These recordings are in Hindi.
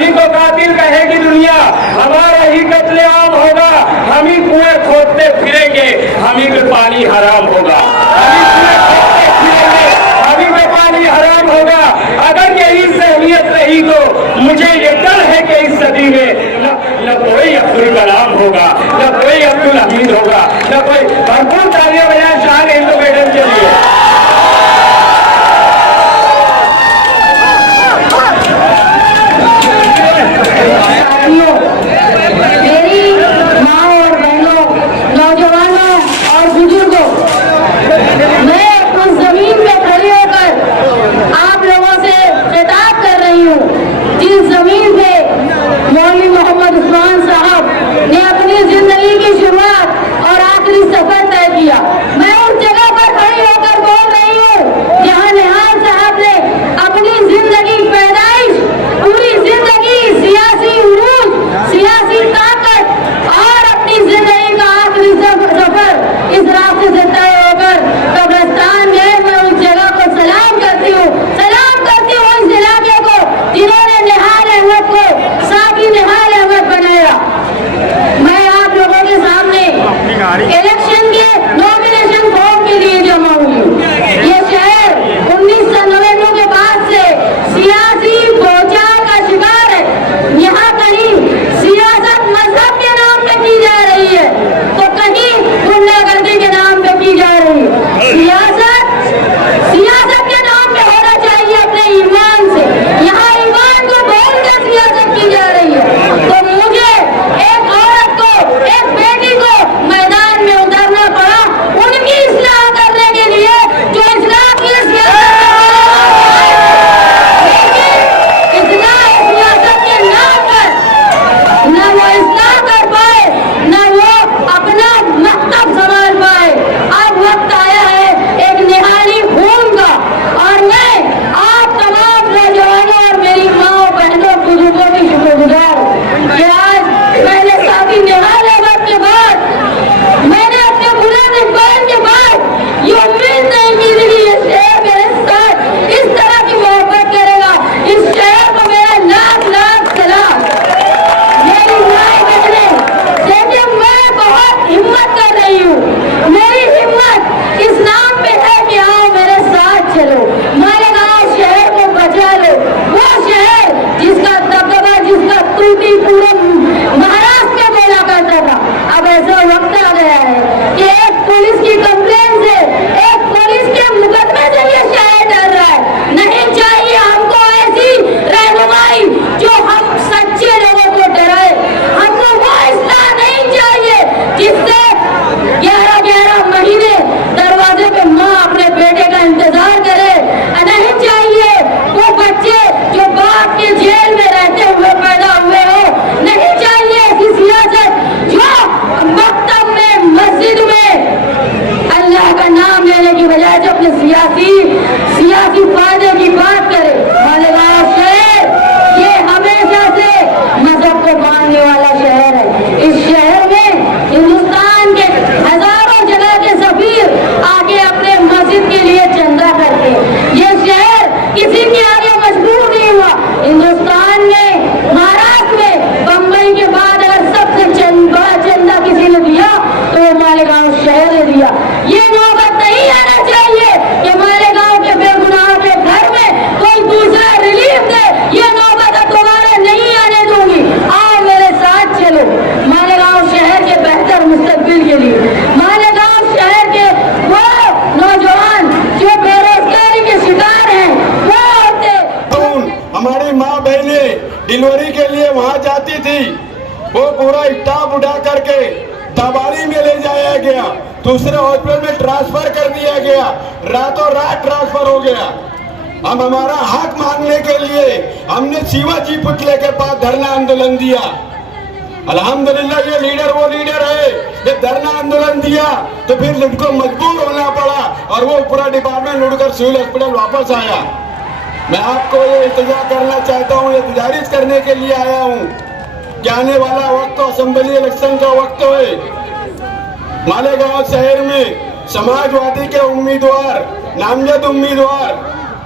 हम ही को कातिल कहेगी दुनिया, हमारा ही कत्लेआम होगा, हम ही कुएं खोदते फिरेंगे, हम ही पे पानी हराम होगा, हम ही कुएं खोदते फिरेंगे, हम ही पे पानी हराम होगा। अगर यही सहमियत रही तो मुझे ये डर है कि इस सदी में न कोई अब्दुल कलाम होगा, न कोई अब्दुल हमीद होगा, न कोई। भरपूर तालियां बजाएं शान हिंदू मैडम के लिए। मेरी माँ और बहनों, नौजवानों और बुजुर्गों, मैं उस जमीन पे खड़ी होकर आप लोगों से खिताब कर रही हूँ जिस जमीन पे मौलवी मोहम्मद उस्मान साहब ने अपनी जिंदगी की शुरुआत और आखिरी सफर तय किया। मैं उस जगह पर खड़ी होकर बोल रही हूँ जहाँ निहाल साहब ने अपनी जिंदगी पैदाइश, पूरी जिंदगी सियासी उरूज, सियासी ताकत और अपनी जिंदगी का आखिरी सफर इस रास्ते से तय होकर कब्रिस्तान गए। मैं उस जगह को सलाम करती हूँ उस इलाके को जिन्होंने निहाल अहमद को साकी निहाल अहमद बनाया। मैं आप लोगों के सामने इलेक्शन के नॉमिनेशन फॉर्म के लिए जमा हुई हूँ। ये शहर 1999 के बाद से सियासी भूचाल का शिकार है। यहाँ कहीं सियासत मजहब के नाम पे की जा रही है तो कहीं गुंडागर्दी के नाम पे की जा रही है। सियासत के नाम पे होना चाहिए अपने ईमान से, यहाँ ईमान को बोलकर सियासत की जा रही है। तो मुझे एक औरत को, एक बेटी को मैदान में उतरना पड़ा उनकी इस्लाह करने के लिए जो इस्लाह की सियासत के नाम पर न वो इस्लाह कर पाए, न वो अपना मकतब संभाल पाए। अब वक्त आया है एक निहाली खून का, और मैं आप तमाम नौजवानों और मेरी माँ बहनों बुजुर्गों की शुक्रगुजार हूँ कि आज मैंने साथी निहाल अहमद के बाद, मैंने अपने बुलंद इकबाल के बाद ये उम्मीद नहीं की थी कि ये शहर मेरे साथ इस तरह की मोहब्बत करेगा। इस शहर को मेरा लाख लाख सलाम। मेरी माँ बहने, देखिए मैं बहुत हिम्मत कर रही हूँ। मेरी हिम्मत इस नाम पे है कि आओ मेरे साथ चलो, मालेगांव शहर को बचा लो। वो शहर जिसका दबदबा, जिसका त्रुटि पूरे महाराष्ट्र में बोला करता था। अब ऐसा वक्त आ गया है कि एक पुलिस की कंप्लेन से, एक पुलिस के मुकदमे से ये शहर डर रहा है। नहीं चाहिए हमको ऐसी रहनुमाई जो हम सच्चे लोगों को डराए। हमको वो इस्लाह नहीं चाहिए जिससे 11-11 महीने दरवाजे पे माँ अपने बेटे का इंतजार करे। नहीं चाहिए वो बच्चे जो बाप के जेल में रहते हुए पैदा हुए हो। नहीं चाहिए ऐसी सियासत जो मकतब में, मस्जिद में अल्लाह का नाम लेने की बजाय जो अपने सियासी फायदे की बात करे। मालेगांव शहर ये हमेशा से मजहब को मानने वाला शहर है। इस शहर में हिंदुस्तान के हजारों जगह के सफीर आगे अपने मस्जिद के लिए चंदा करते हैं। ये शहर किसी के आगे मजबूर नहीं हुआ। हिंदुस्तान में, महाराष्ट्र में, बम्बई के बाद अगर सबसे बड़ा चंदा किसी ने दिया तो वो मालेगांव शहर ने दिया। ये नौबत नहीं आना चाहिए कि मालेगांव के बेगुनाह के घर में कोई दूसरा रिलीफ दे। ये नौबत दोबारा नहीं आने दूंगी। आओ मेरे साथ चलो मालेगांव शहर के बेहतर मुस्तकबिल के लिए। मालेगांव शहर के वो नौजवान जो बेरोजगारी के शिकार हैं, वो औरतें, हमारी माँ बहने डिलीवरी के लिए वहाँ जाती थी, वो पूरा स्टाफ उठा करके दबारी में ले जाया गया, दूसरे हॉस्पिटल में ट्रांसफर कर दिया गया, रातों रात ट्रांसफर हो गया। हम हमारा हक मांगने के लिए हमने शिवाजी पुतले के पास धरना आंदोलन दिया। अल्हम्दुलिल्लाह ये लीडर वो लीडर है, ये धरना आंदोलन दिया तो फिर उनको मजबूर होना पड़ा और वो पूरा डिपार्टमेंट उड़कर सिविल हॉस्पिटल वापस आया। मैं आपको ये इंतजार करना चाहता हूँ, ये गुजारिश करने के लिए आया हूँ कि आने वाला वक्त तो असेंबली इलेक्शन का वक्त है। मालेगांव शहर में समाजवादी के उम्मीदवार, नामजद उम्मीदवार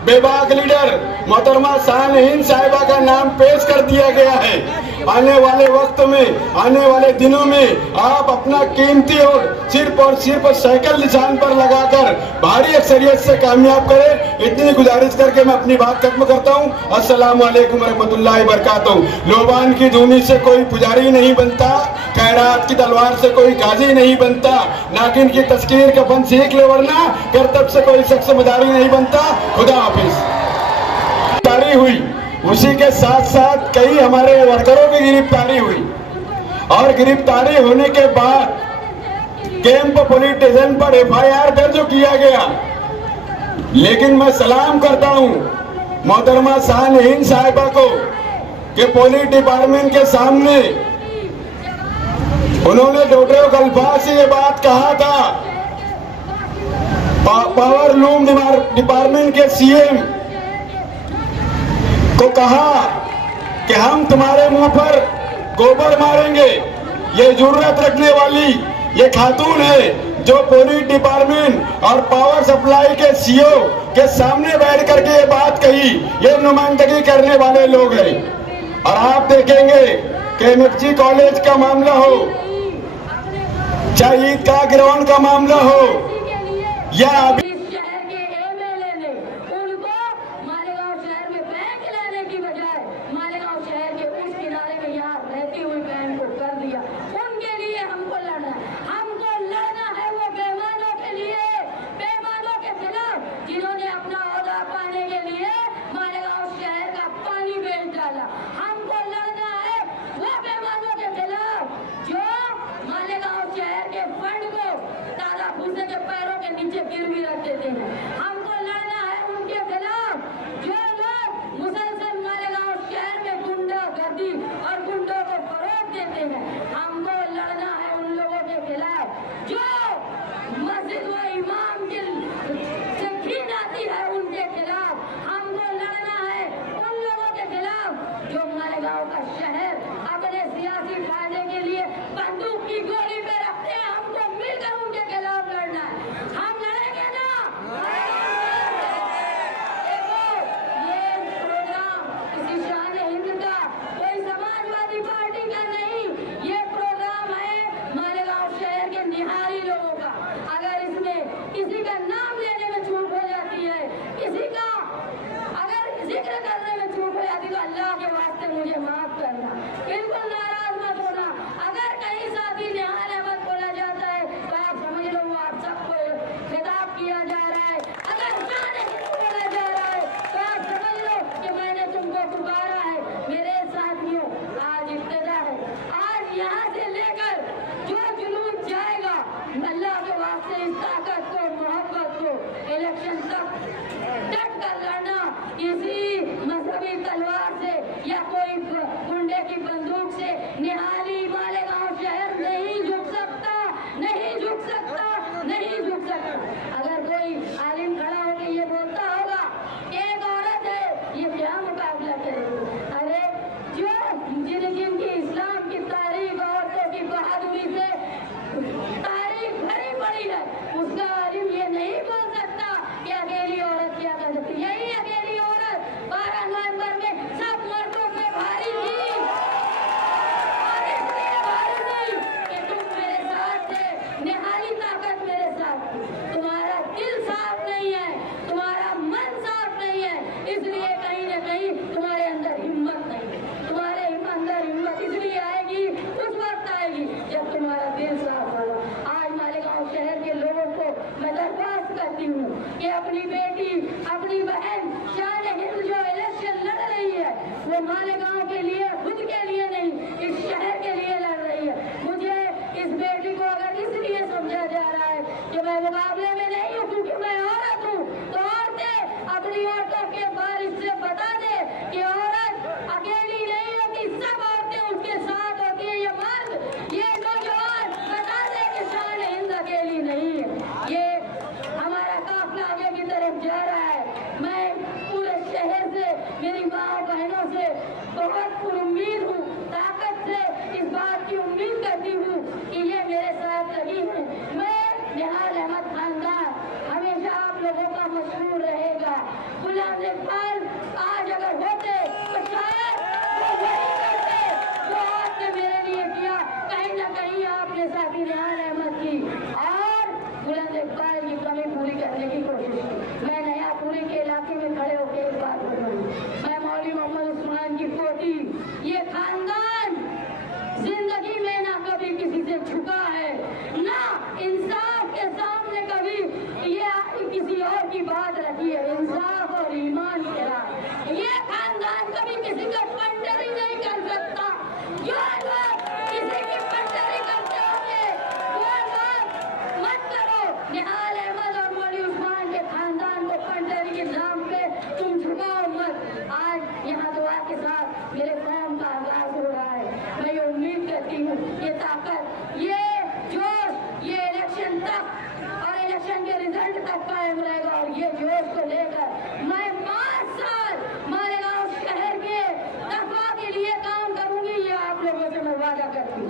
बेबाक लीडर मोहतरमा शान हिंद साहिबा का नाम पेश कर दिया गया है। आने वाले वक्त में, आने वाले दिनों में आप अपना कीमती और सिर्फ साइकिल निशान पर लगाकर भारी अक्सरियत से कामयाब करें। इतनी गुजारिश करके मैं अपनी बात खत्म करता हूँ। अस्सलाम वालेकुम रहमतुल्लाहि बरकातहू। लोबान की धूनी से कोई पुजारी नहीं बनता, खैरात की तलवार से कोई गाजी नहीं बनता, नागिन की तस्कीर का फन सीख ले वरना करतब से कोई शख्स मदारी नहीं बनता। खुदा हाफिज। गिरफ्तारी हुई, उसी के साथ साथ कई हमारे वर्करों की गिरफ्तारी हुई और गिरफ्तारी होने के बाद कैंप पुलिस स्टेशन पर FIR दर्ज किया गया। लेकिन मैं सलाम करता हूं मोहतरमा शान हिंद साहिबा को कि पुलिस डिपार्टमेंट के सामने उन्होंने डोटोक अल्फाज से ये बात कहा था। पावर लूम डिपार्टमेंट के CM को कहा कि हम तुम्हारे मुंह पर गोबर मारेंगे। ये जुर्रत रखने वाली ये खातून है जो पुलिस डिपार्टमेंट और पावर सप्लाई के CO के सामने बैठ करके ये बात कही। ये नुमाइंदगी करने वाले लोग हैं। और आप देखेंगे कि MFG कॉलेज का मामला हो, चाहे ईदगाह ग्राउंड का मामला हो या अभी बहुत ये ताकत, ये जोश, ये इलेक्शन तक और इलेक्शन के रिजल्ट तक कायम रहेगा। और ये जोश को लेकर मैं 5 साल मालेगांव शहर के तकवा के लिए काम करूंगी, ये आप लोगों से मैं वादा करती हूँ।